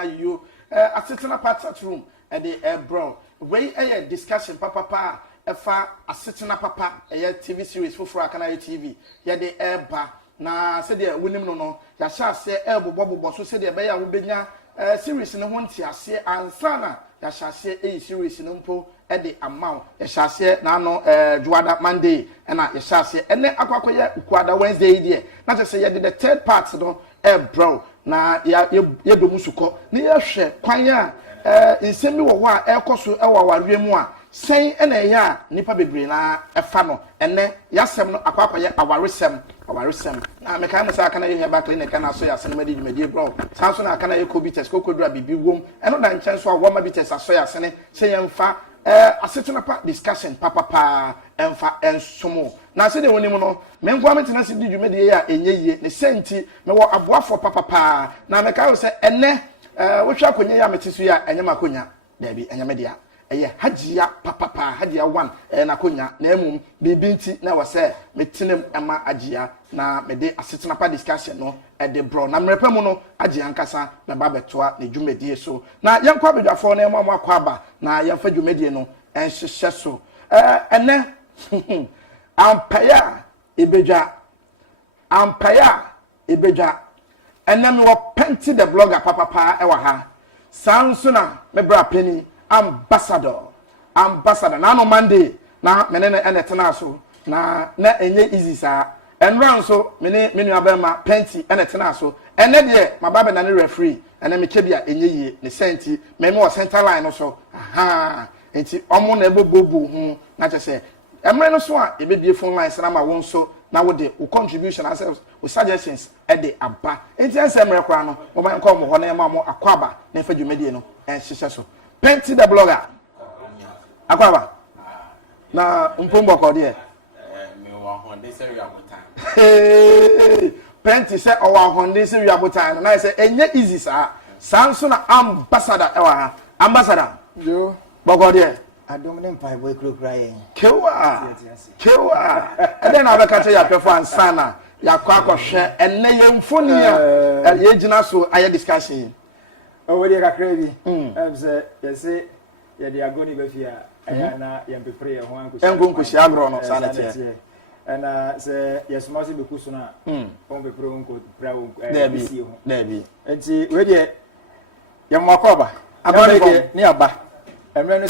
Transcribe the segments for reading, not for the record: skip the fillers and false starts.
you assistant part chat room at the bro way a discussion papa efa assistant papa TV series for Akana TV ya the eba na said the winning no ya sha say bobo so said the beya wo benya series no honti ase ansana ya sha say series no mpo e the amount ya sha say na no Juada Monday na ya sha say ene akwakoye Ukwada Wednesday die na just say ya the third part no bro na ya domu suko ni ya hwe kwan ya nsemi wo ho a ekoso ewa wareɛ mu a sen ena ya nipa bebre na efa no ene yasem no akwakoye awaresem na me kan mesa kana ye ba clinic na so ya sen medi dwumadi bro san so na kana ye covid test kokodura bibi wom eno da nchen so a wo ma bi test aso ya sen se yemfa asetuna pa discussion papa emfa ensomo na se de woni mu no me ngwa metena se di dwumadi ya enye ne senti me wo aboafo papa na me kan se ene wo hwa konye ya metisu ya enye makonya da bi enye media eye hajia papa hajia 1 na konya na emum bibi nti na wo se metinem ama ajia na me de asetuna pa discussion no de bro na mrepa mu no ajia nkasa na ba betoa ne dwumadi so na yenkwa bedwafo na emu akwa aba na yemfa dwumadi no enhyehyɛ so ene ampaya ibedwa ene me wo penti the blogger papa ewa ha sansuna me bra penny ambassador na no Monday na menene ene tena so na enye easy sa enran so menu abema penti ene tena so ene de mababe na ne referee ene me kebia enye yie ne senti me mo center line no so aha enti omo na ebobobu hu na chese emre no so a ebebie phone line sana ma won so na wo de wo contribution ourselves wo suggestions e de aba enti ense emre kora no mo ban ko mo ho na ma mo akwaba na fa dwumedie no enhyehyɛ so penti the blogger akwaba na mpombo ko de me wa honde se wiabotan penti se o wa honde se wiabotan na se enye easy sanso na ambassador e wa ha ambassador yo bogo de adom ne mpai boy krokra yen kewa ade na abeka che ya pefo ansana ya kwa akɔhwɛ enne ye mfoni a ye gina so aye discussion o we dey kakra bi say yesi ye dey agoni ba fia aya na ye mpepre ye ho ankoshi agro no sanete and say yes must be kusuna pon pepre onko pra bisi ho bi enti we dey ye makoba agoni ni aba emre no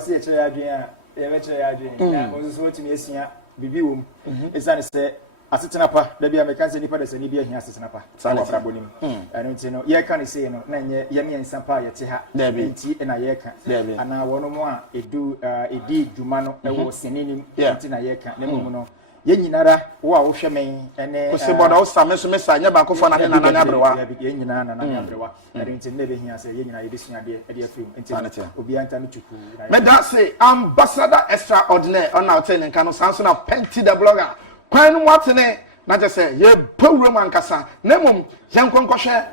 se che ya adwen a ye me che ya adwen na onzo so timi esia bibi wom ezane se asetena pa da bia me kan se nipa da se ni bia hia asetena pa sa wa brabonim eno nti no ye kan se no na nye ye me nsa pa ye te ha nti na ye kan ana wono mo a edi dwuma no e wo senenim nti na ye kan na mu no ye nyinara wo a wo hwe men ene ko se boda wo same so me sa nya ba ko fo na na na abrewa ye nyina na na abrewa nti ne be hia se ye nyina ye de sua de afim nti obi anta no chuku me da say ambassador extraordinaire on now telling kan no sanso na penti the blogger kwan no watene na je say ye pawura mu ankasa na mum ye nkonkohwe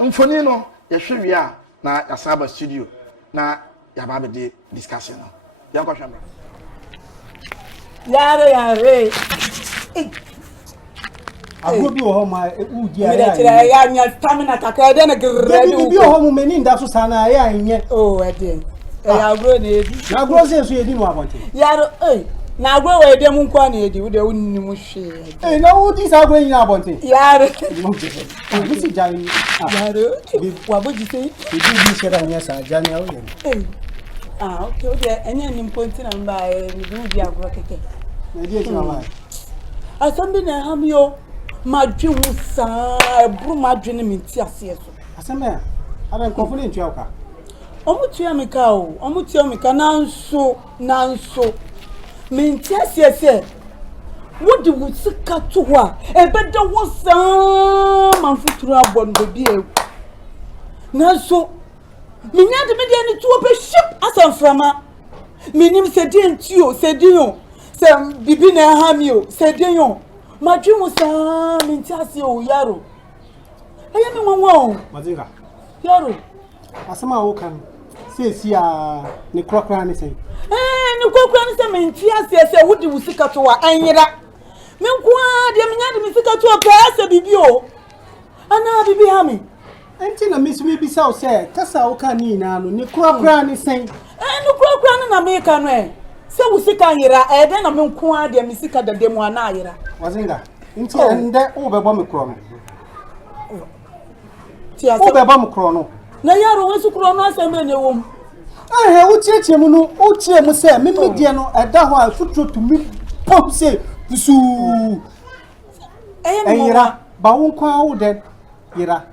mfoni no ye hwe a na yasaba studio na ya ba be discussion no ye nkohwe mra yare agobi wo ho ma uji ya ya nya stamina kakra de na gere bi wo ho mu meni nda so sana ya anye oh ede ya agro na edi na agro se so edi no abonte yare na agro we de mu kwa na edi wo de wonni mu hwe na wo di sa agro yin abonte yare bi si jani yare wa boji sei bi shera nya sa jani awo ye okay o de enye ni mponti na mba ni bi udi agro keke na di e ma asambi na ham yo madwe hu saa ebru madwe ne menti ase so aseme ara nkofu ne ntua oka omutua meka o omutua meka nanso menti ase se wodi wusika to ho a ebeda wo saa manfuturu abon bebi e nanso minya de media ni tuo pe ship asanframa minim se di ntio se di yo se bibi na ha mi o se di yo madwe mu saa menti ase o yaro aya mi wonwo o mazinga yaro asema wo kan se a ni krokra ni sen ni krokra ni se menti ase se wodi wusika to wa anyira me nko a de minya de misika to o pa ase bibi o ana bibi ha mi enti na mesumi bisa o se kasa o kan ni na no ni kura ni sen no kura na me ka no se wo sika yira den na me nko a de me sika dade mu ana yira wazinga enti ende o bebo me kuro no ti asa o bebo me kuro no na yaro wo su kuro no asem na wom wo tietie mu no o tie mu se me medie no eda ho a futuro to mi pop se busu yira ba wo nko wo de yira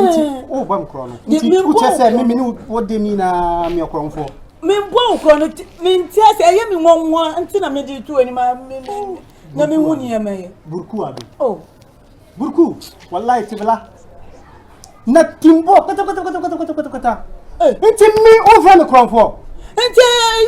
nti o bam kro no nti ku che se me ni wo de mi na me okronfo me bo kro no me nti ase eye me wonwo nti na me di tu ani ma na me hu ni ya me burku abi oh burku wallahi tibla na timbo kata nti mi o fa me kronfo nti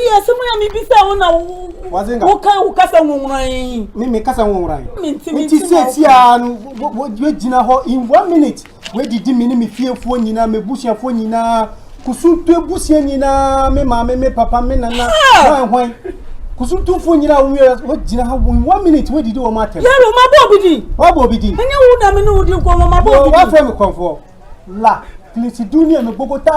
yes mo ya mi bisa wona wazinga wo kan wo kasa wonwran mi kasa wonwran nti se tia no wo gina ho in 1 minute we didi mi ni mi fiefo nyina me busuafo nyina kusuntu ebusia nyina me maame me papa me nana hwan kusuntu fo nyina wo gina ho in 1 minute we didi wo matem yaro ma bo bidi anya wo na me no di ko ma bo bidi wa fa me konfo la klisi dunia me bogota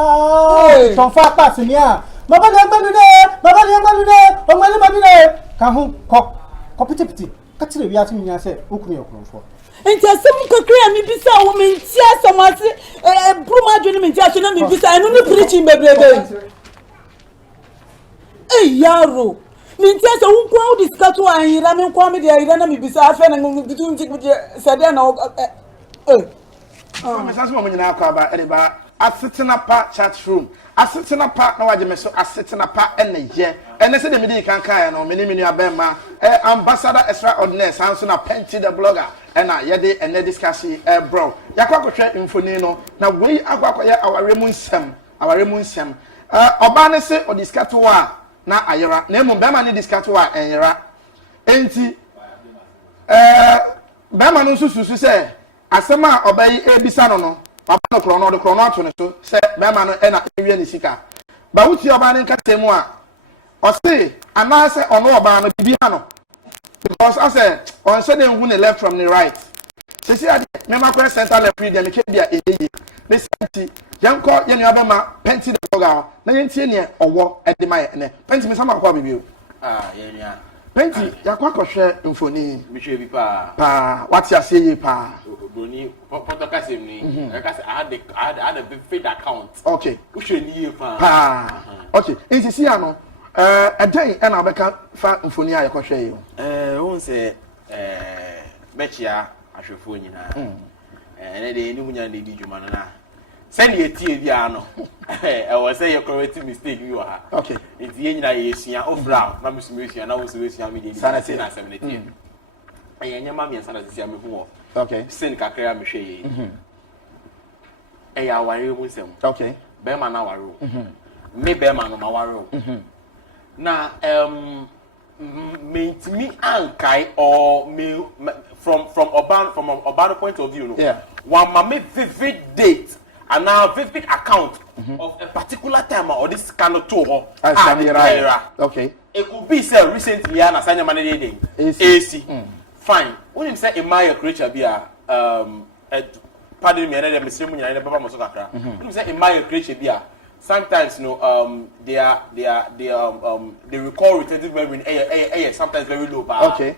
ton fa pass mi a baba le ngbalu de o mali mabire ka ho ko pitipiti ka tire wi asu nya se okunu e konfo enti asem kakra mi bisa wo me nti asem ase bruma adwene me nti aso na mi bisa eno no preaching bebrebe yaro mi nti ase wo kwa wo discuss wa anira me kwa me de anira na mi bisa afa na bitu nti sade na me sanso mo nyina akwa ba ba asetena pa chat room asetena pa na waje me so asetena pa ene ye ene se de me di kan kan no me ni menu abema ambassador extraordinaire sanso na Penti the blogger ena ye de ene discussion bro yakwa kwhwe infoni no na wei akwa ye awaremu nsem oba ne se o discuss wa na ayera na emu bema ne discuss wa enyera enti bema no susu se asema obai ebisa no papa no krono de krono ato ne so se bema no na ewie ne sika ba wuti oba ne nkatemu a o se anase ono oba no bibi ha no because I say on say dem win the left from the right se si ade me makwa center left read dem ke bia eyi ne senti yanko ye ne abema Penti the blogger na yentie ne owo e de ma ne Penti me sama kwa bibio ye nia Penti yakwa kohwe mfoni mi hwe bi pa what you say pa broni podcast ni I had a fake account okay we hwe ni ye pa okay enti si ano adan e na obeka fa mfoni a yakohwe yi won se mechia ahwefo nyina ene de ni munya de di djuma na send ye tie bia no was say you correct mistake you ha okay enti ye nyina ye sua ofra na mesumi sua na wo se sua me de sanate na 70 enya ma me sanate sia me hu okay sin kakra me hwe ye ya ware mu nsem okay be ma na ware me be ma no ma ware na me ankai or me from Oban point of view no yeah one mama vivid date and now vivid account of a particular time or this kind of tour okay it could be say recently and asanya money day AC fine when him say Emaya creature be pardon me and them say munya na baba mo so kakra when him say Emaya creature be sometimes you know they recall retentive memory sometimes very low but okay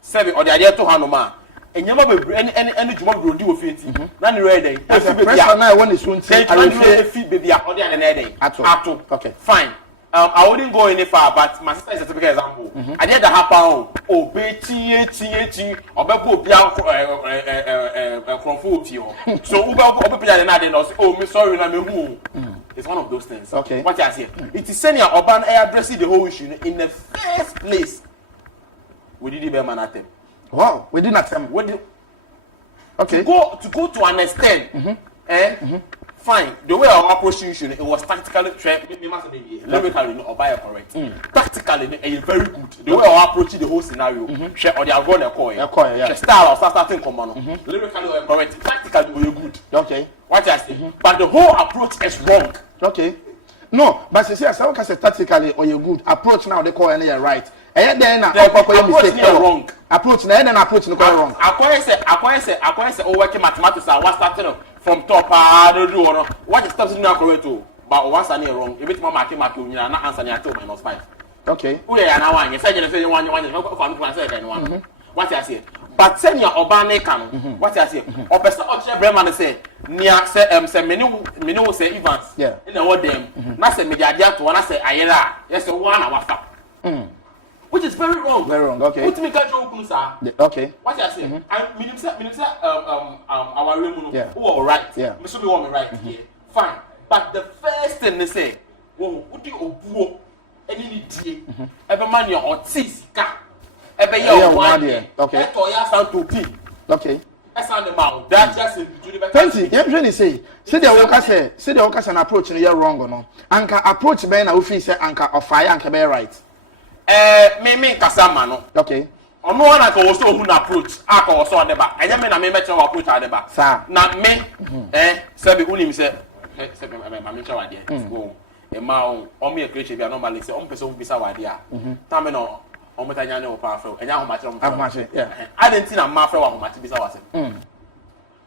seven or the idea to hanoma enyama be any juma be odi ofienti na ne ready as a person now when is soon say I will feed baby or the other day ato okay fine I wouldn't go any far but my sister is a typical example I did the happen obeti obebu obia from food you so obebu pia na dey no say oh me sorry na me hu it's one of those things okay what I say it is senior Oban addressing the whole issue in the first place we did the man atem wow we did not tell what okay to go to understand fine the way our approach issue it was tactically lyrically no buy correct tactically very good the way our approach the whole scenario share or they are going to call style or starting command lyrically correct tactically we good okay what I say but the whole approach is wrong okay no but you see as I can say tactically or you good approach now they call any right then na mistake wrong approach na then approach no wrong I say o work mathematics and what starting from top no do no what the steps no correct o but once I wrong e bit mark you na answer na at -5 okay we ya na wan you say you say one for me say then one what I say but send your urban can what I say or person or che brema say nia say many will say Evans yeah in the word them na say media dia to na say ayera yes say one na wafa which is very wrong okay what me catch you sir okay what I say and minimum say our room yeah who all right yeah me so be want me right here fine but the first thing they say wo udi obuo eni ni die ebe man your otisika ebe ye o wan okay to ya sound to p okay esa the mouth that just to the better Plenty you really say the worker say an approach no you wrong no anka approach be na ofi say anka ofire anka be right me kasama no okay ono wana ka wo so hu na approach aka wo so deba enye me na me me che wo approach adeba na me sabi unim say sabi ma me che wa de go e ma o me create bia normally say on person bisa wa de a ta me no o me tanya ne o pa afro enya ho ma che o ma yeah identity na ma afro wa ho ma che bisa wa say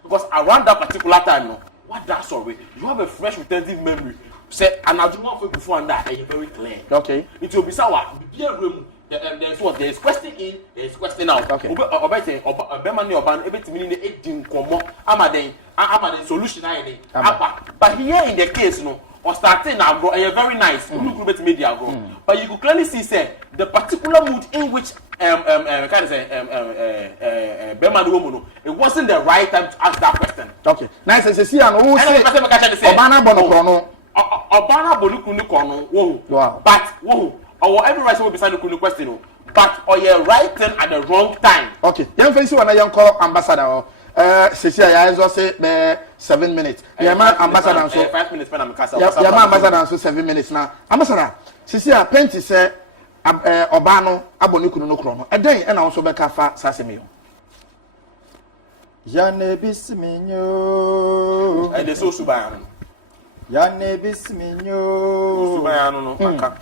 because around that particular time no what that sorry you have a fresh retentive memory say anaduma for before and that is very clear okay it will be sawa be a room there's question in there's question out okay obete obema ni oban ebetimi ni edin komo amaden solution ayi but here in the case no or starting now bro very nice look at media bro but you could clearly see say the particular mood in which kind of say bema the woman it wasn't the right time to ask that question okay nice say see and who say obana bono no obana boluku ni kono wo but wo or every right will be send the question but or you right thing at the wrong time okay yan fancy one yan call ambassador sisi ya enzo say 7 minutes ya ma ambassador so 5 minutes when I'm cast ya ma ambassador so 7 minutes na ambassador sisi ya penti say oba no abonekunu no kro no eden e na so be ka fa saseme yo Yane bisminyo e de so suban Yane bisminyo suban no maka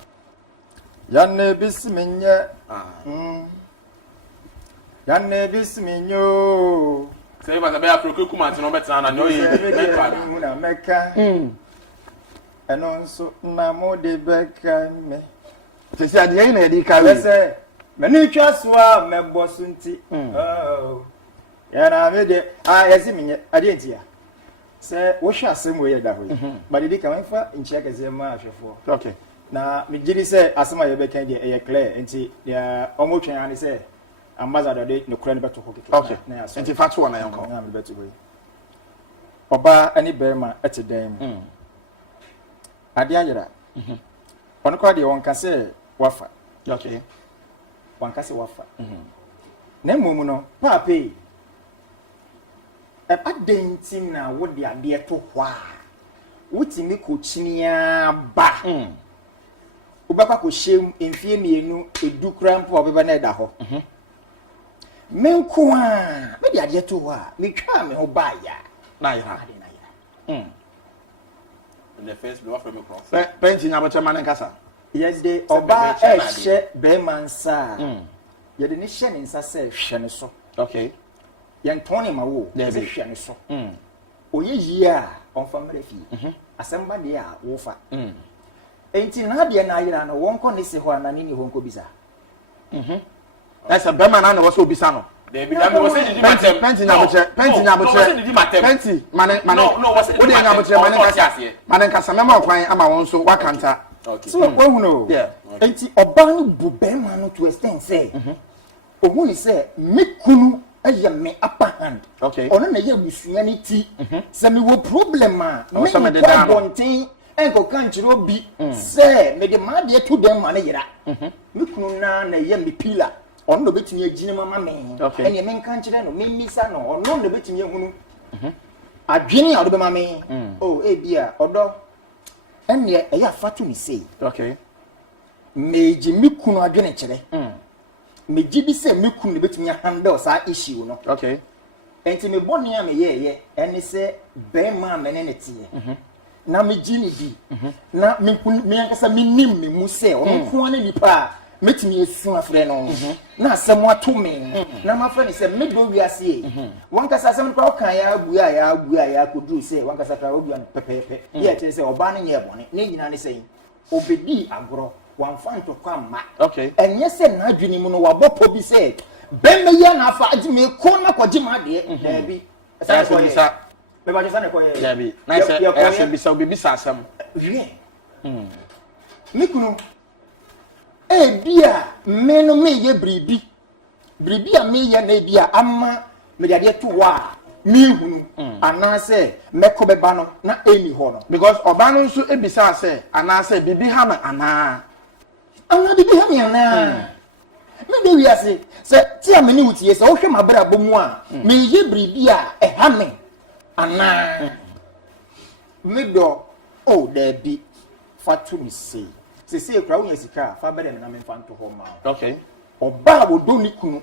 Yane bisminye Yane bisminyo say ba be afro kuma ti no betra na no ye na meka eno nso na mo de beka me sisi ade yin na yedi ka we se mani twa so a mebo so nti oh ya na me de yesi minye ade ntia se wo hwa asem we ye da hoyi ba de ka manfa nchia keze ma ahwefo okay na me giri se asema ye beka de eye clear nti ya omotwen ani se ambassador de no kura ne beto ho keke okay nti fatu one yan ko na me beto hoyi oba ani bema ete dan mu ade ayira ono kwa de won ka se wafa okay won ka se wafa na mmom no paape adentim na wo de ade to hwa wutimi ko chinia ba ubaba ko shem emfie mienu edukra mpo obeba na eda ho menko a me de ade to hwa me twa me ho ba ya na ya in the first blow from across penti nya boche manen kasa yes de oba ehye be mansa ye de ne hye ne nsa se hwe ne so okay yen toni ma wo se hwe ne so oye yi a on fa mara fi asamba de a wo fa enti na de na ayira no won ko ne se ho na ni ho ko bisa that's a bema na no so bisa no they be that was say di matem penti nya boche penti manen no was wo de nya boche manen kasa mema okwan ama won so wakanta okay so wo hu no yeah enti oba no bu bema no to extend say ohu ni say me kunu aya me upper hand okay ono na ye busua ni ti se me wo problem a me so me de ko down bonten enko kan chiro bi se me de ma de to dem ma na yira me kunu na ye me pila ono no betimi agine mama me ene me kan chire no me misa no ono no betimi ehunu adwene a do be ma me oh e bia odo ene e ya fatu mi sei okay meji me kunu adwene chire meji bi se me kunu betimi handle sa issue no okay enti me boni a me ye ene se be ma me ne tie na me ji ni di na me kun me ankasa me nim me mu se ono ko ane nipa metimi esu afre no na asem ato me na ma fa ni se me do wiase e wan kasa asem ko kan ya agu ya koduru se wan kasa ka ogu an pepepe ye tire se oba no nye bone ne nyina ne se obedi agro wan fa nto kwa ma okay enye se na adwini mu no wabopo bi se bemme ye na afa agime ko na kwaji ma de da bi sa ko bisa me ba jesa ne ko ye da bi na se ya se bisa obi bisa asem wie mikunu bia me no me ye bribi a me ye na bia ama me de to wa mi hunu anase meko beba no na eni ho no because oba no nso ebisa se anase bibi ha na ana bibi ha me ana me de wi ase se ti a me ni wutie se wo hwe mabra bomu a me ye bribi a ha me ana me do o da bi fatu mi se se kura wonya sika fa bere me na me fanto ho ma okay oba wo do ni kunu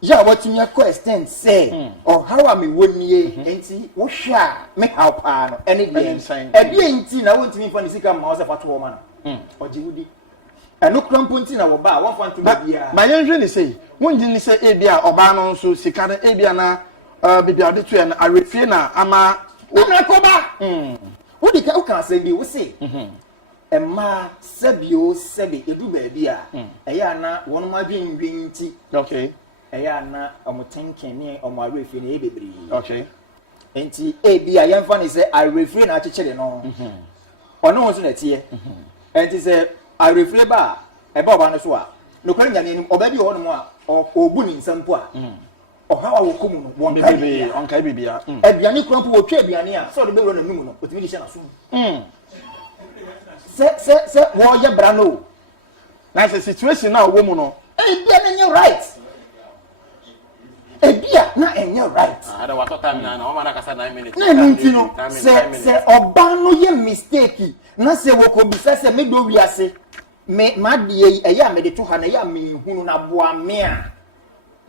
ya watimi akọ extend say o how am wonie enti wo hwa me how pa no ene de ebi enti na wontimi fa ni sika ma wo se fato ho ma no oje wudi eno krampo enti na wo ba wo fanto bia ma yenhwe ni say wonji ni say ebi a oba no nso sika na ebi na bibi ade to na arefie na ama na ko ba wodi ka uka say bi wo say Emma sebio sebe edu baabi a eya na wonu madwen nwinti okay eya na omotenken ne omarefi na ebebere okay enti ebi a yemfa ne se arefi na akekere no ono ho so na tie enti se arefi ba eba oba no so a no kwani nyame ni oba bi ho no a obu ni nsampo a ohawa wo komu no won ka bibi on ka bibi a aduane krampo wo twa aduane a so do be wo na numu no otimi di hye na so se wo ye brano na se situation na wo mu no bia na nye right bia na enye right ada wato time na o ma na kasa 9 minutes na nti no se oba no ye mistake na se wo ko bisa se me do wiase me ma de eya me de to ha na ya me hunu na boa me a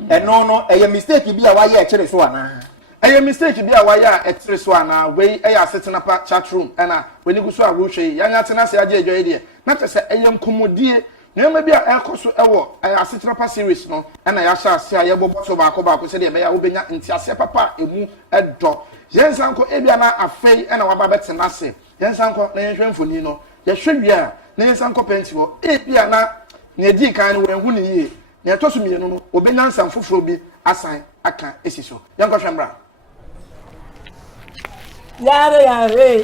eno no eye mistake bia wa ye kire so ana eye mistake bi a waya etre so ana we eye asetena pa chat room na we ni guso a wo hwe yanya tena se age edwo ide na tese eye nkomodie na ma bi a ekoso ewo eye asetena pa series no na ya sha ase a ye boboso ba ko se de be ya wo benya ntiase papa emu edo yensanko ebia na afei na waba betena se yensanko na yenhwe mfoni no ye hwe wi a na yensanko penti wo ebia na edi kan no we hu ne yie na etoso mienu no obenya nsam foforo bi asan aka esiso yanko hwembra Yare.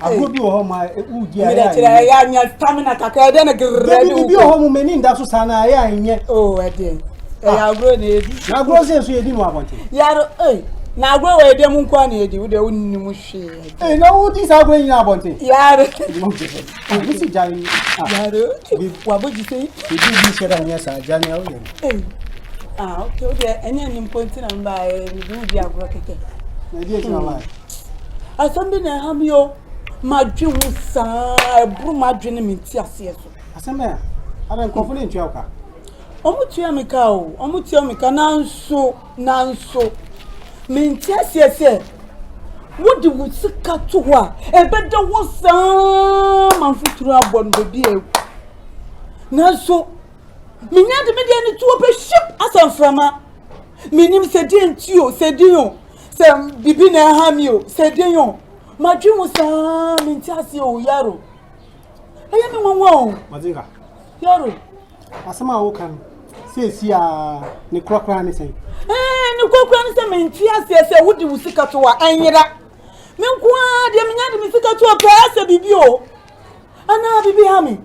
Agobi wo ma udi ya. Mira tira ya nya stamina kaka de na grade. Bi wo mu meni nda so sana ya nye. Oh, ade. Ya agro na edi. Na agro se so edi no abonte. Yare, na agro we de mu nkwa na edi, wo de wonni mu hwe. Na wo di sa agro nyina abonte. Yare. Bi si jani. Yare. Wa boji sei. Bi shera nya sa jani ya wo. Okay, okay. Enya ni mponti na mba ni di agro keke. Na di e ma. Asambi na hamyo madwe hu saa ebru madwe ne menti ase eso. Asema ya. Ada nkofo le ntwa ka. Omutua meka o, omutua meka nanso. Menti ase ese. Wodi wusika to ho a ebeda wo saa manfuturu abon bebi e. Nanso minya de media ni tuo pe ship asanframa. Minim se di ntio, se di yo. Se bibi na ha mi o, se di yo. Madwe wo saa menti ase o yaro. Eye mi wonwo o. Mazinga. Yaro. Asema wo kan. Se a ne krokra ne sen. Ne krokra ne sen menti ase ese wodi wusika to wa anyira. Me nkoa de minya de misika to pa ase bibi o. Ana bibi ha mi.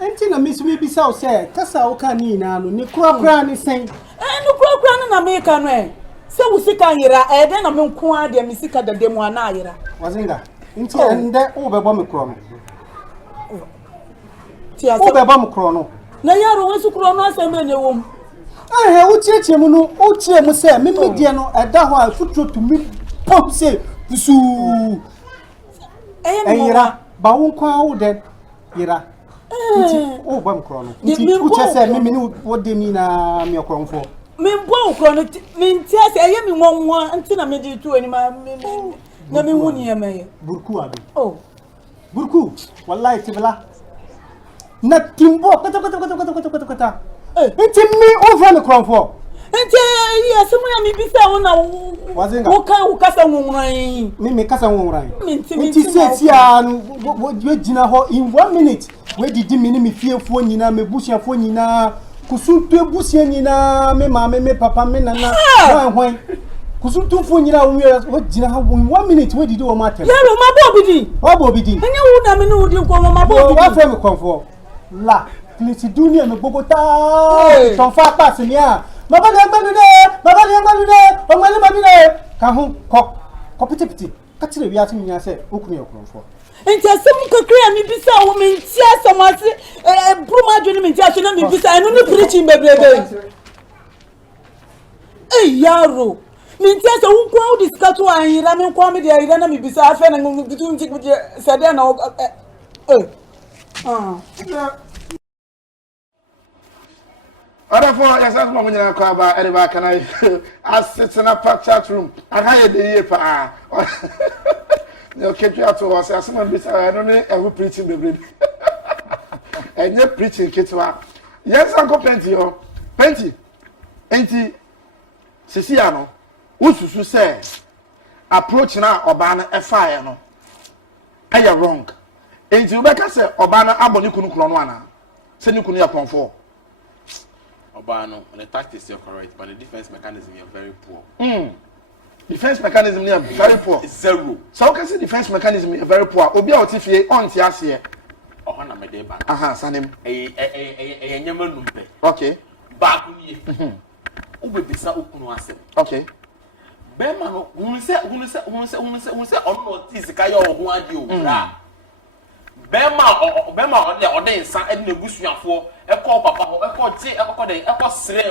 Enti na misumi bisa o se kasa wo kan ni na no ne krokra ne sen. Ne krokra na me ka no e. Se wusika anyira e de na me nkoa de misika dade mu ana ayira. Wazinga. Enti ende wo bebo me kro no. Ti ase. Wo bebo me kro no. Na yaro wesu kro no asembe ne wom. Wo chieche mu no, o chie mu se me medie no eda ho a futuro to mi pop se busu. Eyira ba wo kwa wo de yira. Nti o bam kro no. Nti u che se me ni wo de mi na me kronfo. Me bo kro no me nti ase eye mi wonwo nti na me di tu ani ma na me hu ni emaye. Burku abi. Oh. Burku wallahi tibla. na timbo kata nti me over me kronfo nti yes mo ya mi bisa wo na wo kan wo kasa nwonran me kasa nwonran nti sesi a wo gina ho in 1 minute we didi me ni me fiefo nyina me busuafo nyina kusuntu ebusia nyina me maame me papa me nana hwan kusuntu fo nyina wo gina ho in 1 minute we didi wo matem ya lo mabo bidi enye wo na me no wo di ko mabo bidi wa fe me kronfo la klisi dunia me bogota ton fa pass ni a baba le ngbalu de o mali mabile ka ho ko pitipiti ka tire wi ati nya se okunu ekronfo nti asem kokria mi bisa wo me nti asamase bruma adwene me nti aso na mi bisa eno ni preaching bebrebe yaro me nti aso wo kwa wo discuss wo anira me kwa me de anira na mi bisa afa na ngutu nti sade na Other for yes, that's what we are called about. Anybody can I sit in a chat room and hire the year for you keep you out to us. As someone be I don't know who preaching the bread. And you're preaching kitwa. Yes, Uncle Plenty. Enti Siciano. Ususu say approach now Obana a fire no. Are you wrong? Enti Rebecca say Obana aboni kunu klonwana. Send you kunu upon 4. Obano, the tactics are correct, but the defense mechanism is very poor. Defense mechanism is very poor. It's zero. So can say defense mechanism is very poor. Obi a otifie on ti ase. Ohana me dey back. Aha, sanem. Nyama numpe. Okay. Back ni. Ube bisa okunu asem. Okay. Bema no, hunu se ono ti sika yo ho ade owura. Bema ode nsa ede na busuafo eko papa ho eko ti eko de eko sre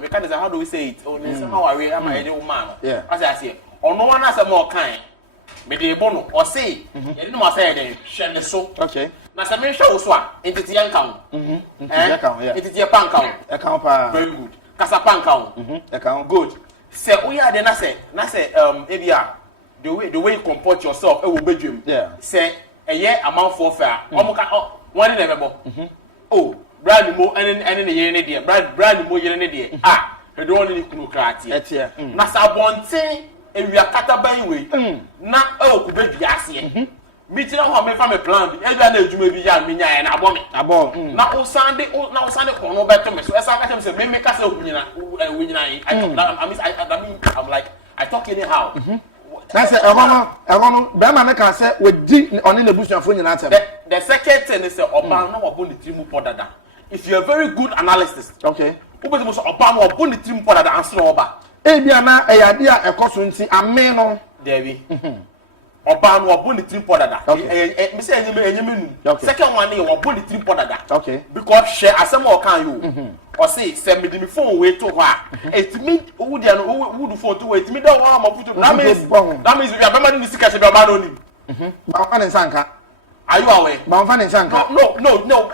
mechanism, how do we say it? On nsa ma ware ama ede woman no. As I say, ono wana asem o kan me de bono o say ede no ma say ede hwe ne so. Okay. Na se me hwe wo so a entiti yanka ho. Entiti ya panka ho. E kan pa. Very good. Kasa panka ho. E kan good. Se oya de na se ebia the way you comport yourself e wo bedwem. Se eye amanfo fa omuka won ne mebo oh brand mo ene ne yene de brand mo yene ne de e do won ne kunu krati etie na sabonten ewia kataban we na okube duase mi tira ho me fa me plan bi e bia na adwuma bi ya me nya na abo na osande kono beto me so esa ka tem se me ka se okunyina I'm like I talk anyhow. That's it. Bema ne can say we di on the bush and phone na tem. The second thing is oba na obo ni trimu podada. If you are very good analyst, okay. Obo mo so oba na obo ni trimu podada answer oba. E bia na e yade a ekoso nti ame no there be. Oba na obo ni trimu podada. Me say enyeme nu. Second one na obo ni trimu podada. Okay. Because share asem o kan you. Or say send me the phone way to her. It mean who dey no who do phone to wait me don wan ma put that means we are better than sika se be ba no ni. Ba fa ne sanka. Are you aware? Ba fa ne sanka. No.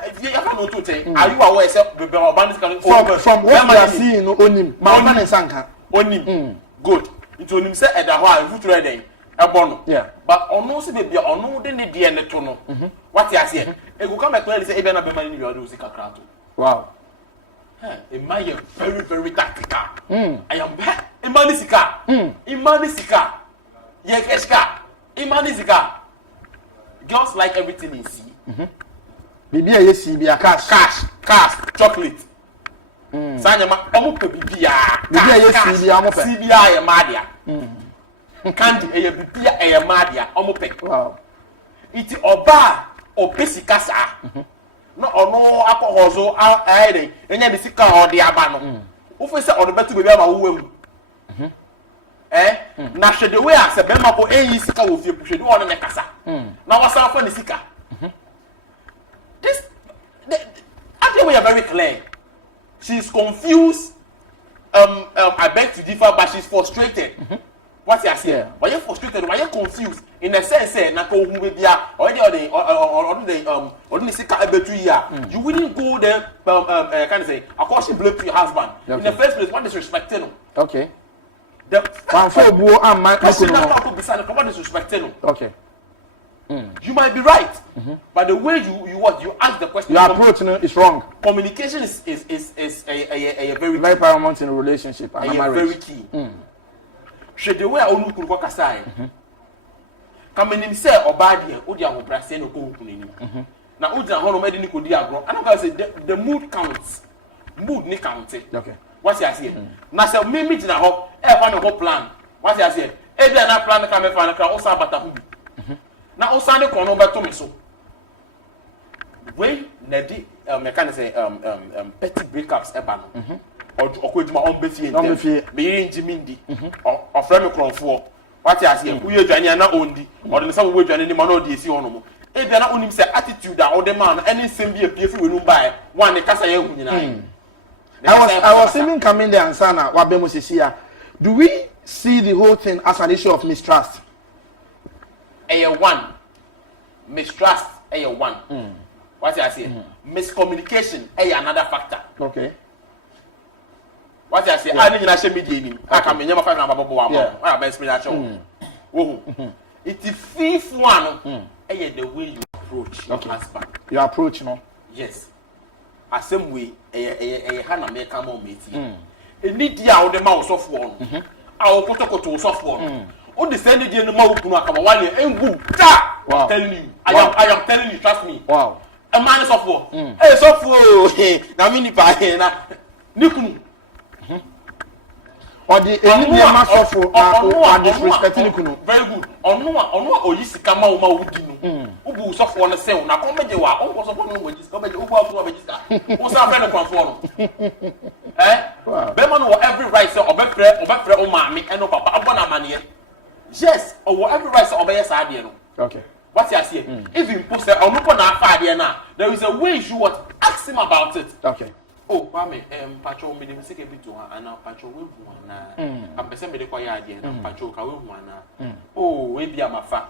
If you have no to say, are you aware say be ba sika from what you are seeing no onim. Ba fa ne sanka. Onim. Good. It onim say e da ho a future e den. E bono. Yeah. But ono se be bia ono de ne de ne to no. What you say? E go come clearly say e be na be man ni you do sika krato. Wow. Imani very, very tactical. I am Imani Sika. Imani Sika. Girls like everything in see. Bibi a yes, be a cash, chocolate. Sanyama, omu pe bibia. Bibi a yes, be a mope. CBI a madia. Candy a bibia a madia. Omu pe. Wow. Iti oba obesika sa. No ono alcohol so aide enya de sika o de aba no wo fe se o de betu bebi ama wo wem na hwe de we a se be ma ko eyi sika wo fie hwe de wo ne kasa na wasa fa ne sika this I think we are very clear. She's confused. I beg to differ, but she's frustrated. What you say? Why you frustrated? Why you confused? In a sense, na ko hu be bia already or the sika ebetu ya. You wouldn't go there can say according blame to your husband. In the first place, what disrespecting him? Okay. The one for buo am my question na ko bisa na ko disrespecting him. Okay. You might be right, but the way you ask the question, your approach is wrong. Communication is a very paramount in a relationship and a marriage. Very key. Should the way I only could work aside. Come in say obadi odi ahobra say no ko hukuni ni. Na odi ahono medi ni kodi agro. I don't say the mood counts. Mood ni count. Okay. What's you say? Na say me meet na ho e fa no plan. What's you say? E bia na plan ka me fa na kra o sa bata hu bi. Na o sa ne ko no beto me so. When nedi me can say petty breakups e ba no. Okweduma on befie ntem. Me yin jimindi. O fra me kronfo. What you say? Who you join na ondi? Or the some we join ni man odi esi hono mo. E bia na onim say attitude that all the man any same be fi we no buy. One the kasa ye hu nyina. I was even coming there and saying, "Wabemo Sisia, do we see the whole thing as an issue of mistrust?" One, mistrust. One. What I say? Miscommunication. Another factor. Okay. What I say? I didn't actually meet him. I can never find out about one. I best explanation. It's the fifth one. The way you approach your husband. Your approach, no? Yes. A same way hana make come on meeting. Any dia o de ma so fo no. A o kotokoto so fo no. O de send dia no ma oku no akama wale engu ta. I'm telling you. I am telling you, trust me. Wow. A man so fo. Eh so fo. Na me ni pa na nikunu. Or the enemy man so fo and disrespect nikunu. Very good. Onu oyisika ma o ma wudi no. Ubu so fo no se na ko meje wa on ko so fo no we just ko meje ubu afu meje o sa friend ko fo no be man wo every right say obefre o maami eno papa abona mane yes o every right say obeye sa ade no okay what you say if you post onu ko na afa ade na there is a way you what ask him about it okay oh mami pacho me dem sike bitu ana pacho we hu ana ambese me de kwa ya ade na pacho ka we hu ana oh we bia mafa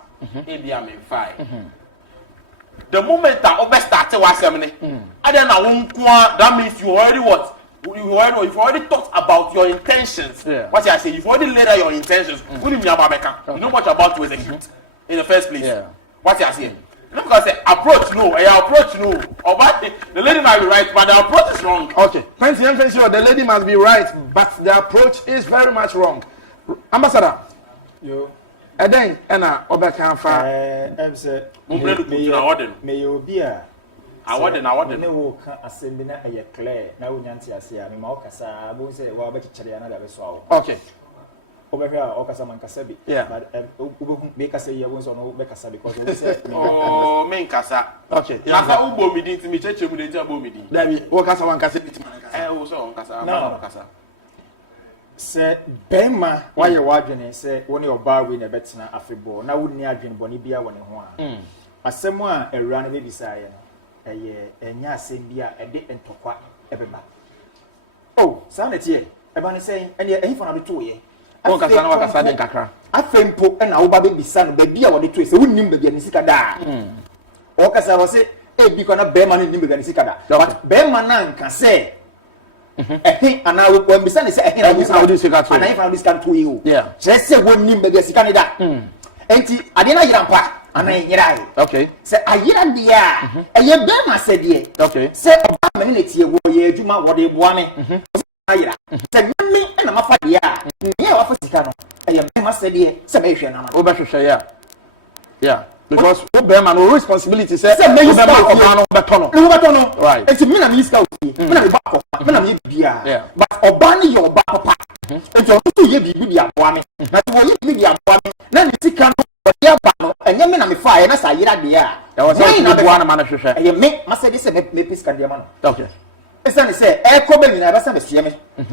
e bia me fa the moment that over start wasem ne ade na wo nko that means you already what you've already thought about your intentions. What I say, you've already laid out your intentions. You know much about to execute in the first place. What I say, look, because I say approach no, or what the lady might be right, but the approach is wrong. Okay, fancy the lady must be right, but the approach is very much wrong. Ambassador, yo. And then, Anna, Oberkanfa, may you be a I want no assembly a clear. Now, Nancy, I see, I'm Mokasa, I won't say, well, but Chariana, that was all. Okay. Over here, Okasaman Kasabi. Yeah. But make us say you was on Obekasa because we said, oh, main Casa. Okay. Laka Ubo me did to me, church, we did a bomb. There be Okasaman Kassi. I was on Casa. Say, Bema, why you're watching, say, when your bar win a better Afribo, now wouldn't you drink Bonibia one? As someone a run baby sire. A nya sembia a bit and tokwa everybody. Oh, sanity, everyone saying, and yet, if I'm 2 years. Oh, Cassandra Kakra. I think Pope and our baby son, baby, I want to twist, wouldn't nimble the Nisicada. Or Cassa was it, a big on a bear man in nimble the Nisicada. But bear man can say, I think, and I will be son is a hint of this house, and I found this come to you. Yeah, just say, wouldn't nimble the Sicada. And I didn't yampa. Okay. Say a year and the year. A year Bema said ye. Okay. Say a minute ye wo ye juma what they want me. Say me and I'm a 5 year. Yeah, what was it? A year Bema said ye. Summation. Yeah. Because Bema no responsibility say me you Betono. Right. It's me na me scout. Me na me back up. Me na me bia. Yeah. But obani your back papa. It's your ye be aboa me. Na wo ye be aboa me. Na ni sika no and you mean fire, and I say, yeah, there was one man of your you make must say, me pisca diamond. Okay. It's only say, Echo Baby, I was a me.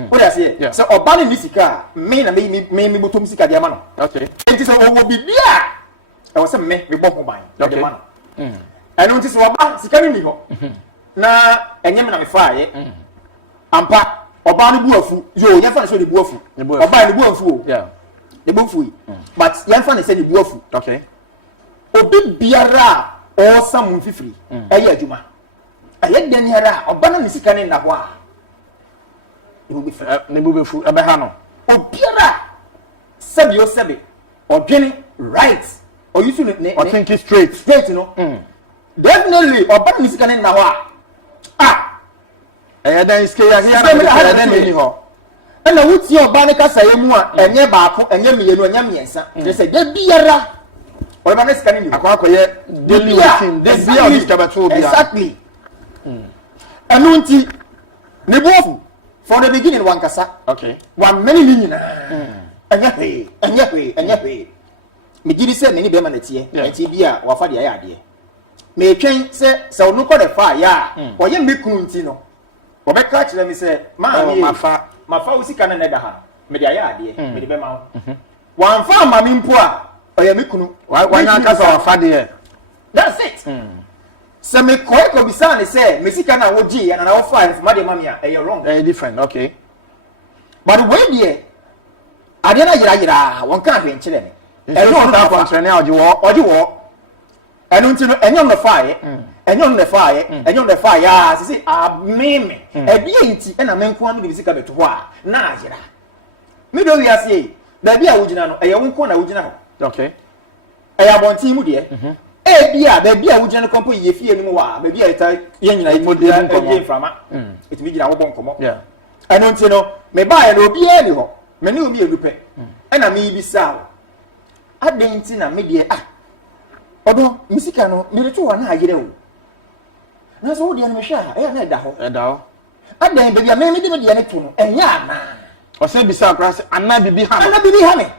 What I say, so Obani Misica, me and me to Misica diamond. Okay. It is all will be there. I was a me, we bought mine. Okay. I notice what Sicani. Now, and you mean fire. Ampa, Obani Buafu, you never show the Buafu. Obani Buafu, yeah. The Buafu. But Yanfan said the Buafu. Okay. Obi biara or some free. Aya Juma. I let them hear or banana Misican in Nahua. It will be Nebufu Abahano. O Biara Sabio Sabi or Jenny right. or you should or think it straight no definitely or bad music and now then is here then anyhow and I would see your banica say more and your back and your million and your miensa. They say, there be a ra or a man scanning you. Daily routine, exactly. Anunti Nebofu for the beginning one cassa. Okay. 1 million and your pay, and your pay, and your pay. Me did say many bemanity, and Tibia or for the idea. May change say, so look at the fire, or you make Kuntino. Or back catch them, say, my fa. My father can another ha. Me the idea, me the bema. One farm, I mean, poor. I am Mikunu. Why not cast our father? That's it. So me quite could be son, say, Mexicana OG and an hour 5, Madame Mamia, you're wrong. Very different, okay. But wait, dear, I didn't one can't be in Chile. And you don't have now, you walk, or you walk. And on the fire, and on the fire, and on the fire, I say, ah, meme, a beauty, and a man quam to visit to war. Nazira. Middle we are saying, baby, I would know, a young corner would know. Okay. I have one team, dear. Eh, dear, baby, I would know company if you anymore, maybe I tell young I would from it. Means I won't come up. Yeah. I don't know, may buy a be anyhow, many be a loop, and I may be sour. I didn't see a media. Although Mexicano, military one I get out. That's all the enemy share. I had that whole. I then baby, I made the enemy, and yeah, man. Or say beside grass, and not be behind. And not be behind.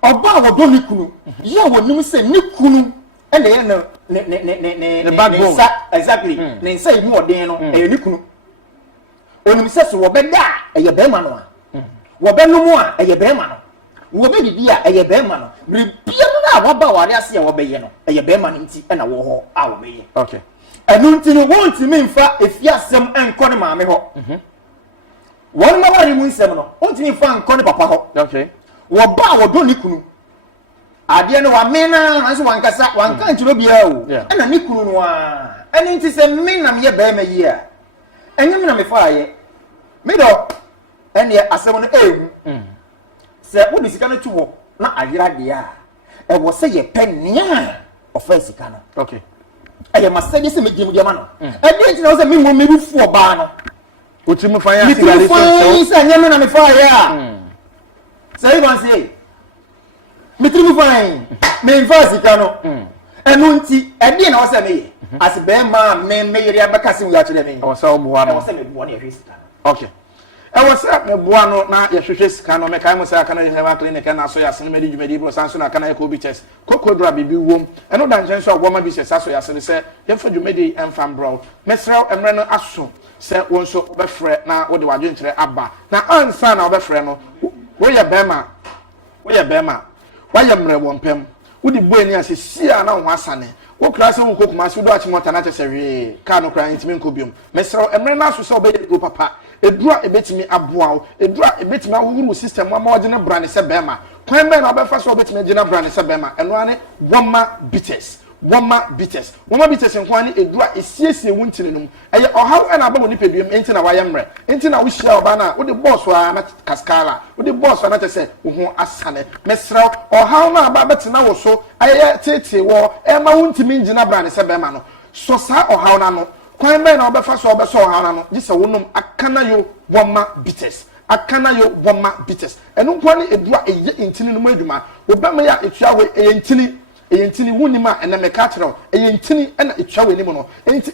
About Donikunu, you would not say Nikunu, and they know the backbone. Exactly. They say more than a Nikunu. When we say, Wabenda, a Yabemano. Wabeno more, a Yabemano. Wobedi dia eye be ma no bibia na waba ware ase ya wobe ye no eye be ma nti na wo ho a wo me ye okay enu nti no wonti me mfa efiasem enko ne maame ho won ma ware mu nsem no wonti me mfa enko ne papa ho okay wo ba wo do ni kunu ade no wa me na so wankasa wanka ntiro bia o na ni kunu no a enu nti se me na me ye be ma yi a enyem na me fa ye me do ene asem no se wo bisika no tuwo na ayira de a e wo se ye penia offense ka no okay aye masede se megimu de ma no e de nti na wo se me bi fu oba no otimu fa ya sigale so se nyame na me fa ya se you say mitrimu fa me fa sika no enu nti e de na wo se me as be ma me yiri abaka se wo ya kire me wo se obo wa no wo se me bo na e sika okay I was up me boa no na ye hwehwe sika no me kai mo say kana hewa clinic na so ya sene me di dwumadi bro sanso na kana ko bi chest kokodra bibi wom eno da nchen so ogoma bi sesa so ya sene se ye fa dwumadi enfam bro mesra emre no aso se won so obefre na wo de wadwe nkyere aba na ansa na obefre no wo ye bema wa ye mre won pem wo di buani ase sia na wo asane wo kra se wo kokuma se do achi mota na chese we ka no kra ntimi nkobiom mesra emre na aso se obeye go papa edura ebetimi aboa edura ebetimi awuru system ma odine brane se bema kwan be na obefa so obetimi gina brane se bema eno ane woma bitters nkwan ne edura esiesie wuntine num eye ohaw na aba woni peduem enti na wayemre enti na wo hia oba na wo de boss wa na kaskala wo de boss wa na tese wo ho asane mesra ohaw na aba betena wo so eye tete wo ma wuntimi gina brane se bema no so sa ohaw na no kwan be na obefa so obeso ohaw na no gise wonum akana yo woma bitters enu nkwan ne edura eye intini num adwuma obema ya etua we eye intini wunima ena mekatro intini ena etwa we nimu no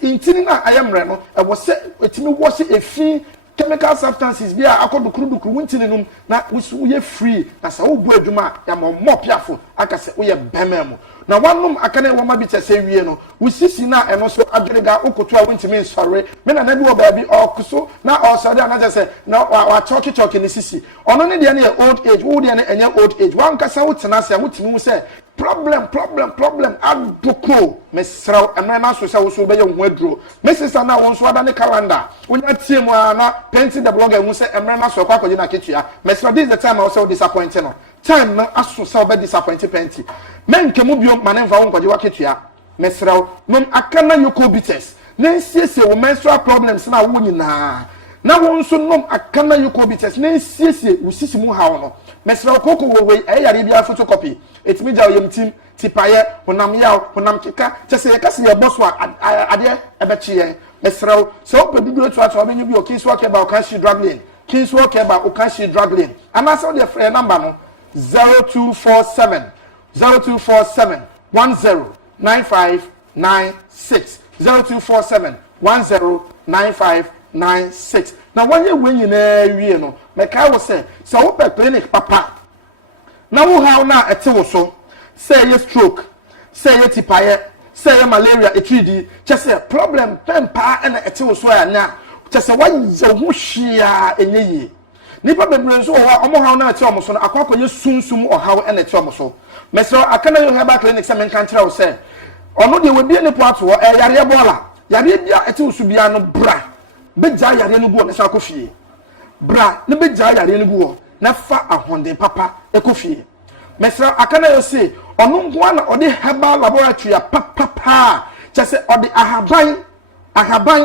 intini na ayemre no e wo se etimi wo se efi chemical substances bia akodukuru wuntini num na wo ye free na sa wo bu adwuma ya mo piafo aka se wo ye bememu na wanum akane wo ma bi tese wie no wo sisi na eno so adwega okoto a wuntimi nsore me na bi wo ba bi okuso na osode na tese na wa choki ni sisi ono ne de na old age wo de na enya old age wan kasa wo tena se wutimi mu se problem adoko mesraw emre na so se wo so be ye ho aduro mesisa na won so ada ne calendar wonya tie mu na painting the blogger mu se emre na so kwa kwaje na ketua mesraw this the time I was so disappointed no time na aso se be disappointed penti menke mu bio manenfa won kwaje wa ketua mesraw nom akana yoko bites na siesie wo menstrual problems na wo nyina na won so nom akana yuko bites na siesie usisi mu hawo no mesra koko wo we yare bia photocopy etimi ja oyem tim tipaye honam yaw honam keka chese ye kase ye boss wa ade ebechiye mesra so pe bibiro to ato obenyu bi o kinso okay ba o kan shi drug lane kinso okay ba o kan shi drug lane ana so the free number no 0247 109596 0247 109596 na wanye wenyi na wie no meka wo se wo pe clinic papa na wo ha na ete wo so say ye stroke say ye tipaye say ye malaria etridi chese problem pempa na ete wo so anya chese wanye ho hwia enyeyi nipa bebre so ho omo ha na ete omo so no akwakonye sunsum ohaw na ete omo so mesro akana yo heba clinic se men kan kira wo se ono de we bia ne po ato yare bola yare bia ete wo so bia no bra beja yare no gu na sa kofie bra ne beja yare no gu na fa ahonde papa ekofie mesra akana yo se ono ngwa na ode heba laboratory ya papa chese ode ahaban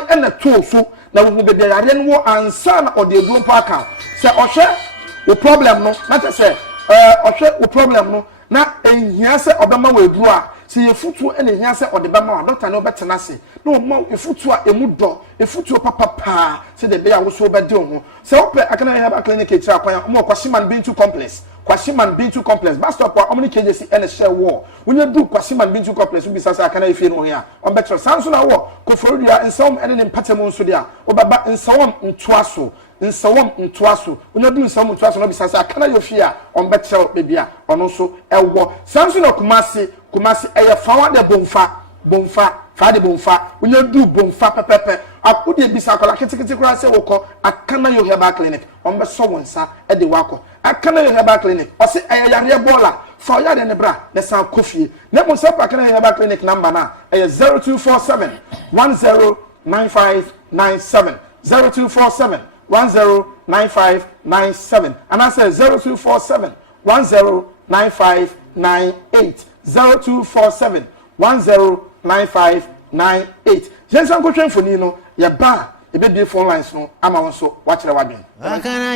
ena to so na wo be yare no wo ansa na ode edu mpa aka se ohwe wo problem no na chese ohwe wo problem no na ehia se obema wo edu a se yefutu ene ehia se ode bema wa doctor na obetena se na o efutu a emudo efutu papa se de be ya wo so obede ho se ope akana heba clinic e tira kwan mo kwashiman bintu complex bus stop wa omni KJC ene share wo wonya du kwashiman bintu complex bi sasa akana ifie no hia on betro sanso na wo koforia nsawm ene ne mpatemu nso dia obaba nsawm ntoaso wonya du nsawm ntoaso no bi sasa akana yofia on betro bebia ono so ewo sanso na kumasi eye fawa de bonfa wonya du bonfa pepepe akudi bisa akola ketekete kura se woko akana yo heba clinic on be so wonsa e de wako akana yo heba clinic o se yare bola for yare ne bra na san kofie na mo se akana yo heba clinic number na 0247 109597 0247 109597 and I say 0247 109598 0247 109598 Jensen ko twemfoni no ye ba e be bi phone lines no ama won so wa kire wadwen akana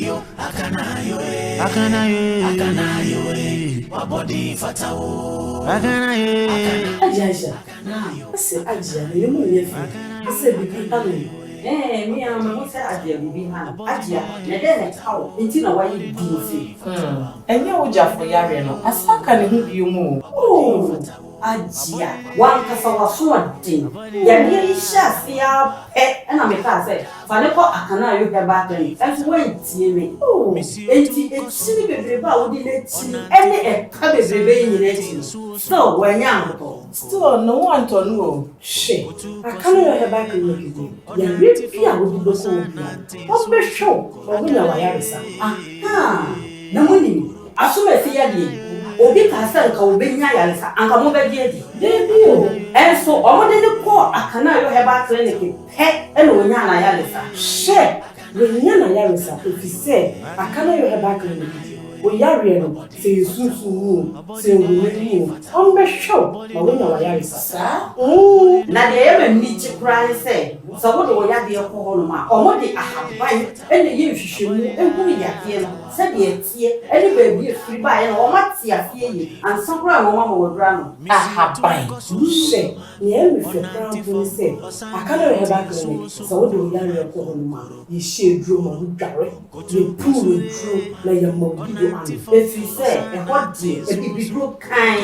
yo wa body fatawo akana yo ajaja ase aja ne mo ye fi ase bibi anu mi ama mo se aja bibi ha aja ne de ne tawo nti na wa ye bi fi enye wo jafo yare no asaka ne hu bi mu Ajia, one Casawa Din. Yari Shafia pet and I'm a say, Fanaco Akana, you have battery, and wait, me. Oh, it's silly baby, but we didn't see any cabbage in it. So, when young, still no one to know. Shit, I can't have back in you. Yari Pia would be so good. What's the show? Or we know I have some. Aha, no money. I saw a theatre. Obi ka se nka obenya yaresa anka mo be die di debi enso omo de ne ko akana yo heba clinic he ene onya na yaresa she onya na yaresa efise akana yo heba clinic o yare no se susu se wuri on be show ma onya wa yaresa sa na de e ni chikran se so wo de wo ya de ko ho no ma omo de ahaban ene ye hwehwemu ehunu yade no se de etie ene ba bi efiri ba ye no o mate afie yi ansakura wo ma wo dra no ahaban she ye me fe kran bo se akana yo heba clinic so wo de wo yare ko ho no ma ye she dro ma wo dware ye puru dro na ye mo bi efi se e hodi e bibidro kan e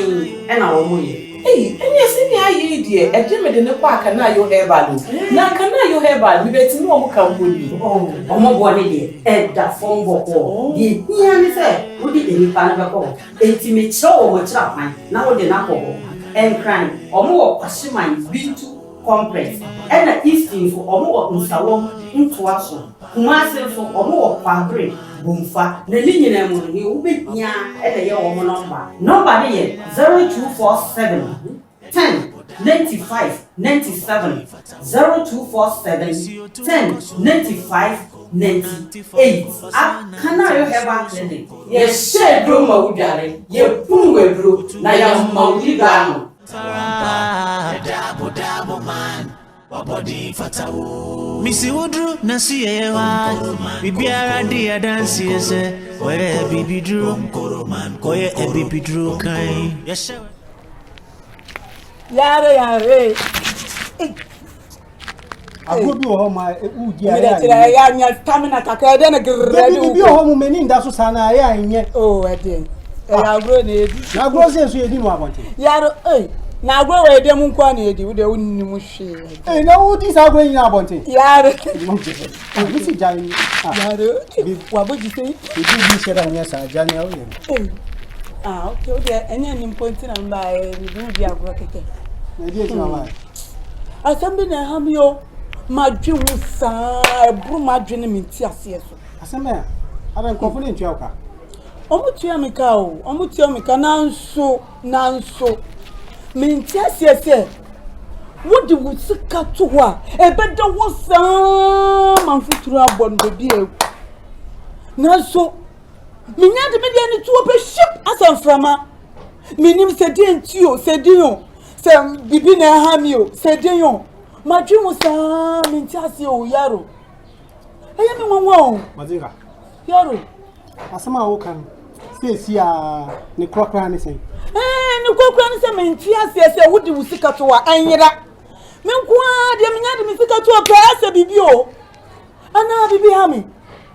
na wo mo ye eni esini ayi die e de me de ne kwa akana yo heba lo na akana yo heba mi betimi o mo kan bo ni o mo bo ni de e da fon bo ko di nya ni se wo di eni pa na be ko enti me che o mo chira kwan na wo de na ko bo en kran o mo wo kwashiman bintu complex and the easting for o mo wo nsawom ntoaso kumase for o mo wo kwadre Bumfa, the linear moon, you will be near at the young number. Number 0247 10 95 97 0247 10 95 98. Can I have a clinic? Yes, said Roma Udare, ye Pumwe Group, Nayam Maudidano. Double man. Body fatao. Missy Woodru, Nasi Ewa, Bibiara dia dance, yes, where Bibi Drew, where a Bibi Drew kind. Yes, sir. Yare. I go be home my ya stamina kakra de na grade. Be home many ndaso sana ya nye. Oh, I did. Ya grow na edi. Na grow say so edi no abonte. Yare na grow we dem nkwa na edi, we de wonni mu hwe. Na wo dis agro yin abonte. Yare. This is jani. Yare. Wa boji sei. Bi shera nya sa jani awo ye. Okay, okay. Enya ni point na mba ni bi agro keke. Na di e ma. Asambi na ham yo. Madwe wusa ebru madwe ne menti ase so aseme a aban kofune ntua oka omutua meka o omutua meka nanso menti ase se wodi wusika to ho a ebeda wusa manfuturu abon bebi e nanso minya de media ni tuo pe ship asanframa minim se di entio se diyo se bibi na ha mi o se diyo Madrimu sa mintiasi o yaro. Eye mi wonwo. Mazinga. Yaro. Asama wo kan. Se ni krokra ni sen. Ni krokra ni sen mintiasi ese wodi wusika to wa anyira. Menko a de minya de misika to ka ase bibi o. Ana bibi ha mi.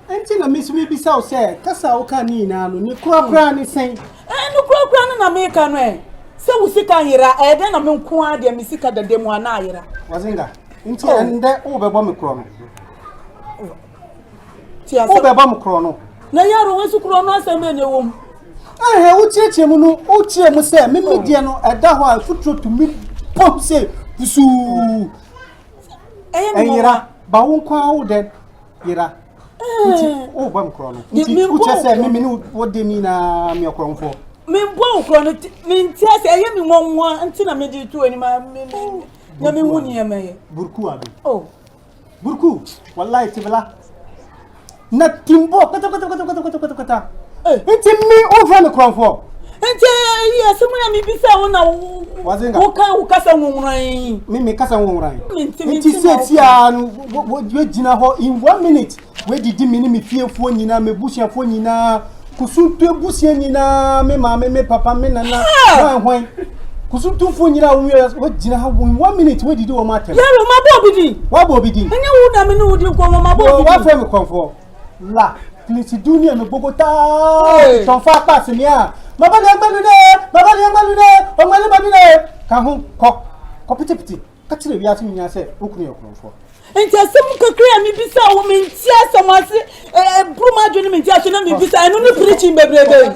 Enti na misumi bi sa o se kasa wo kan ni na no ni krokra ni sen. Ni krokra na me ka no e. Se wusika yira ede na menko a de misika da demu ana yira. Wazinga nti ende wo bebo me kro no ti asa wo bebo me kro no na yaro wesu kro no aseme ne wom wo chiechie mu no wo chie mu se me medie no eda ho a futuro to me pop se busu yira ba wo kwa wo de yira nti wo bebo me kro no nti wo che se me ni wo de mi na me kro mfo me bo kro no me nti asa eye mi wonwo nti na me di tu ani ma Yami wuni yame burku abi oh burku wallahi tibla na timbo kata enti mi over me kronfo enti ya semu ya mi bisa wona wazinga wo kasa wonran mi kasa wonran enti se tia wo gina ho in 1 minute we didi mi ni mi fiefuo nyina me busuafo nyina kusuntu ebusia nyina me mama me papa me nana hwan kusutu fo nyira wo gina ha 1 minute we didi wo matem yaro mabobidi wa bobidi anya wo na me no wudi ko mabobidi wa fa me konfo la klisi dunia me bogota ton fa pass mi a baba le ngbalu de o ngale babi de ka hu ko pitipiti ka tire wi asu nya se okunu ye konfo enti asem kakra mi bisa wo me ntia samase bruma dwene me ntia so na mi bisa eno ni preaching bebrebe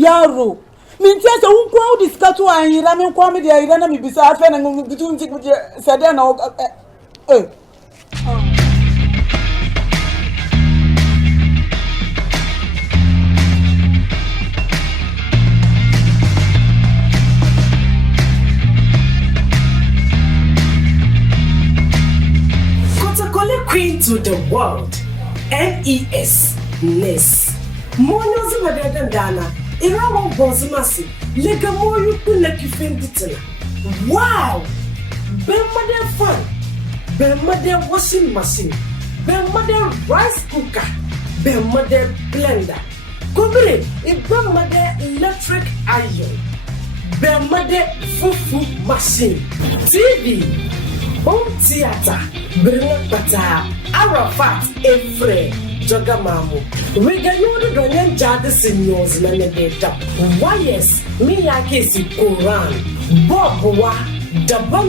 yaro mintia se unko diskato anyira me kwa me de ayira na me bisa afa na ngutu nti sade na Kotakole Queen to the world. NES. NES. Mono zima dana. Irawa bozimasi lega moyu kuna kifenditela wow bemade fan bemade washing machine bemade rice cooker bemade blender kobere bemade electric iron bemade fufu machine TV home theater bringa bata Arafat Efre Joga Mamu. We get you the Donyan Jada Seniors na data. Why yes, me yakesi Quran. Bob daban.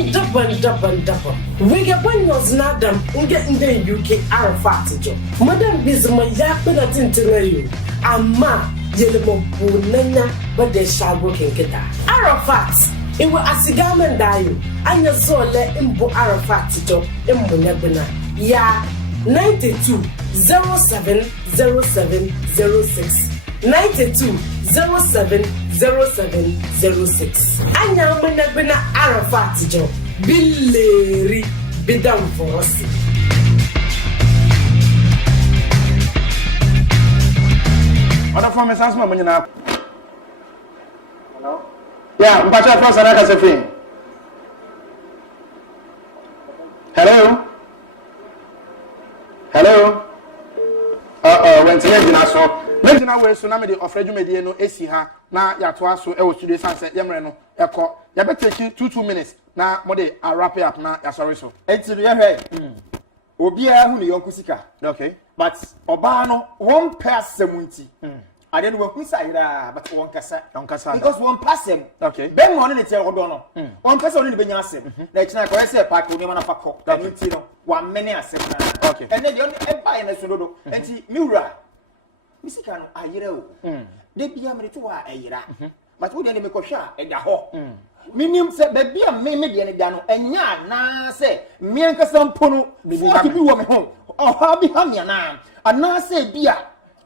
We get one yours nadam get in the UK Arafat jo. Madam Bizma yakuna tintinayu. Ama yelemo bunana but they shall work in Kita. Arafat. Iwe asigamen dayo. Anya zole imbo Arafat jo. Imbo nebuna. Ya 92 07 0706 92 07 0706 Anya mwenebena Arafat jo Bileri Bidam Forosi Other form is asma mwenye. Hello? Yeah, mpacha kwa sana ka sefi. Hello. When Tina so, Legina way so na me the offer you me no esi ha na ya to aso e wo studio sanse yemre no e ko ya be take 2 minutes na mo de wrap it up na ya sorry so. Enti do ya hwe. Obi a hu ne yonku sika. Okay. But oba no one person nti. I didn't work with Ira, but one kasa. Because one person. Okay. Ben one in the tail of one person in the Benyasim. Like now, I say, Pack, we never fuck. That 1 minute. Okay. And then the only empire in the Sudodo. And see, Mura. Missy can I hear. They be a minute to a year. But we didn't make a shot at the hall. Minim said, baby, a made any dano, and ya, na say, me and Cassam Pono, before to be woman home. Or how be Hamiana. And now say, dear,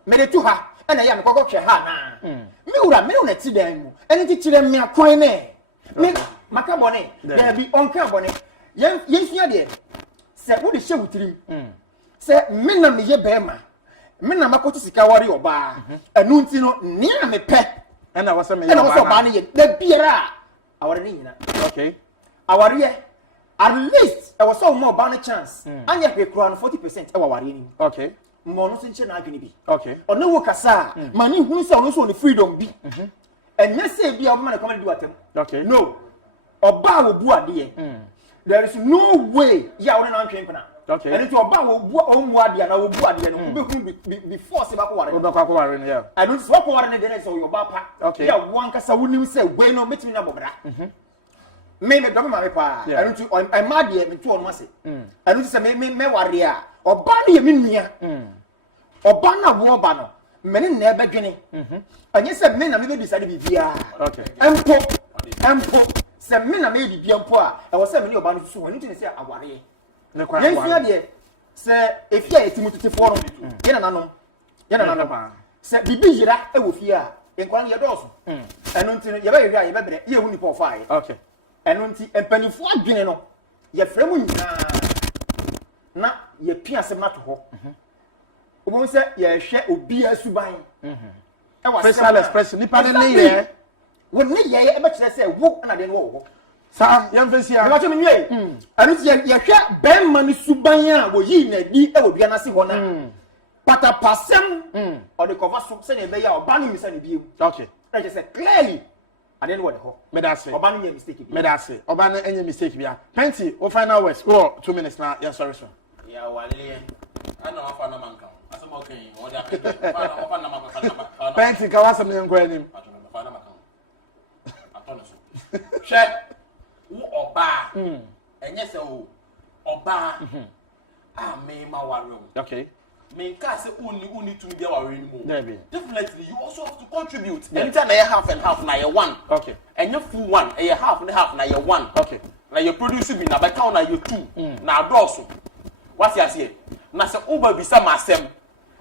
made it to her. And I am going to ha na. Miura, me on a tidem. And it teach them me a coin. Me, Macabone, there be on carbone. Yes, dear. Say, what is show with him? Say, Minna me ye bema. Minna Makotisika worry or bar. And Nuntino near me pet. And I was a man. And I was a banny. The beera. Our Nina. Okay. Our year. At least I was so more banner chance. And yet we crown 40% of our winning. Okay. Mono senche na adwene bi. Okay. Ono wo kasa, mani hu se ono so on freedom bi. Enye se bi o man come do atem. Okay. No. Oba wo bu ade. There is no way ya wo na ntwen pena. Okay. And to oba wo bu o mu ade na wo bu ade no be hu before se ba ko ware. Wo ba ko ware no yeah. I don't so ko ware ne dey so yo ba pa. Okay. Ya wan kasa wonim se we no metimi na bobra. Me dom ma me pa. I don't to I mad here me to on mase. I don't say me ware a. Oba na ye me nua. Oba na wo oba no. Me ne bedwene. Anye se me na me be decide bibia. Okay. Empo. Se me na me bibia mpo a. E wo se me ne oba no su. Ani tin se aware. Ne kwa. Yen fia de. Se efia etimutetefo no. Ye na nanom. Se bibi yira e wo fia a. Yen kwa ye doso. Eno ntin ye ba yira ye be bre. Ye hu ni po fa ye. Okay. Eno ntin empanifo adwene no. Ye fremu nyina. Na ye pia se mato ho. Obo se ye hwe obi asuban. E wa facial expression ni pa ne ye. Wo ne ye e be kire se wo na de no wo. Sa yam facia. Me wacho me nwie. Anu ti ye hwe ben man suban a wo yi na di e wo bia na se ho na. Patapasem. O de cover so se ne be ya oba no mi se ne bi. Okay. I just say clearly. I didn't want to ho. Me da say. Oba no mistake bi. Me da say. Oba no any mistake bia. Plenty. O final words. Go 2 minutes now. Yeah, sorry sir. Yeah, wale. I know how na manka. Asem okay. O dia pe. Ofa na manka. Plenty ka wasem ne nkwa anim. Ofa na manka. Atona so. Hwe wo oba. Enye se o oba. Ah me ma ware o. Okay. Me nka se uni to me dia ware ni mo. Definitely you also have to contribute. Anytime na you half and half na you one. Okay. And you full one, and you half and half na you one. Okay. Na you produce bi na ba count na you two. Na adoso. What you say? Na se oba bisa masem.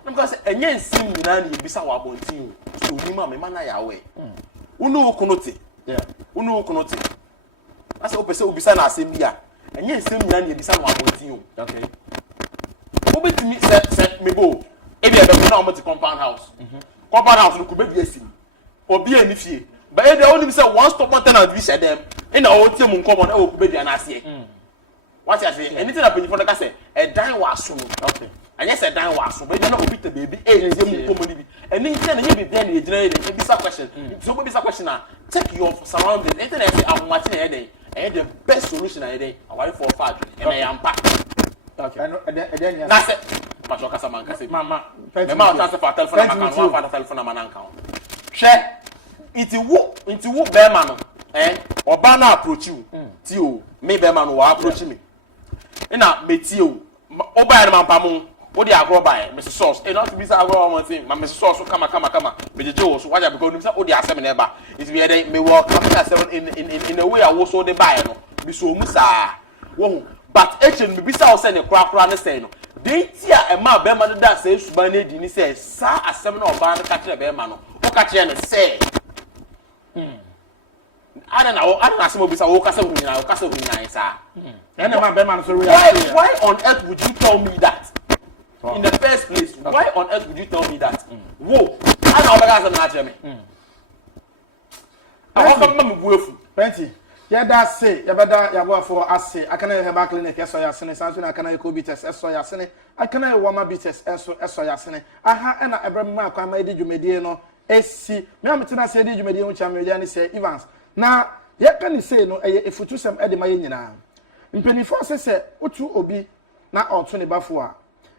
Na because enye nsim nyina na bisa wa bontin o. So ni ma me na ya we. Unu okonote. Yeah. Unu okonote. Na se opese obisa na asem bia. Enye nsim nyina na bisa wa bontin o. Okay. Obetimi set me go. Ebi e be na o compound house. Compound house no ko be bi asim. Obi ani fie. But e dey only say one stop tenant bi share dem. E na o tie mu nkomo na o ko be dia na ase. What you say? Anything that you for say a dan was so. Okay. And yes, a dan was so. But you know obi te baby. Eh, you nkomo ni bi. And anything na you be there na gyina e bisa question. So be bisa question na check your surroundings. Anything that say am watching here dey. The best solution here dey. Awari for far. E na yampa. Okay. That's it. Pacho kasa man kasa. Mama. Me ma transfer for telephone na kan. One for telephone na man kan. Hwe. Inti wo be ma no. Oba na approach you. Ti o. Me be ma no wa approach me. Ina meti o. Oba ya man pamu. O di agro ba Mr. Sauce. Not be say agro one thing. Ma Mr. Sauce kama. Me jeje wo so waja because you say o di asem na eba. It be there me work after in a way I was so dey buy no. Be so mu sa. Wo but me bisa o say ne kura ne say no. Dey tia e ma be ma da say suban na di ni say sa asem na oba na ka kire be ma no. O ka kire ne say. Ana na asem obisa wo kasa hunyina sa. Why on earth would you tell me that? In the first place, why on earth would you tell me that? Whoa, I know what I'm not me. I want to come buefu. Plenty. yɛda se yɛbɛda yɛaboafoɔ ase akana yɛ heba clinic ɛsɔ yɛasene sanso na akana yɛ cobites ɛsɔ yɛasene akana yɛ wama bites ɛnso ɛsɔ yɛasene aha ɛna ɛbrɛ mma akwa ma yɛdi dwumadie no esi me ametena sɛ yɛdi dwumadie ho kyammedia ne sɛ Evans na yɛka ne sei no ɛyɛ efutusɛm ɛde ma yɛ nyinaa mpanifo sɛ otu obi na ɔto ne bafo a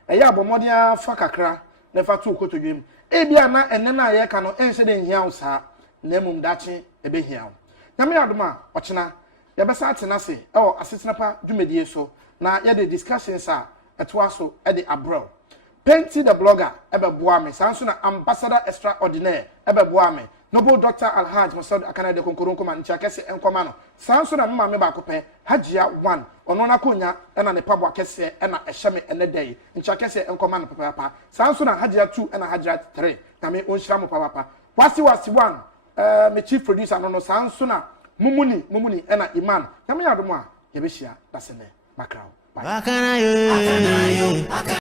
ɛyɛ abɔmmɔden afa kakra na fa to kotodwem ebia na ɛnɛ na yɛka no ɛnhyɛ de nhia wo saa na mmom daakye ɛbɛhia wo nyame adom a ɔkyena yɛbɛsa atena se ɛwɔ asetena pa dwumadie so na yɛde discussions a ɛtoa so ɛde abrɛw Painty the blogger ɛbɛboa me saa nso na ambassador extraordinaire ɛbɛboa me noble Dr. Alhaj Masad akana de konkoron koma ntia kese enkoma no saa nso na mma me ba ko pɛ Hajia 1 ɔno na konya ɛna ne pabo kese ɛna ɛhyɛ me ɛne dai ntia kese enkoma no papa saa nso na Hajia 2 ɛna Hajia 3 na me onhyira mo papa wasi 1 me chief producer no saa nso na mumuni ɛna Iman na me yadom a yɛbɛhyia dasene bakraw bye.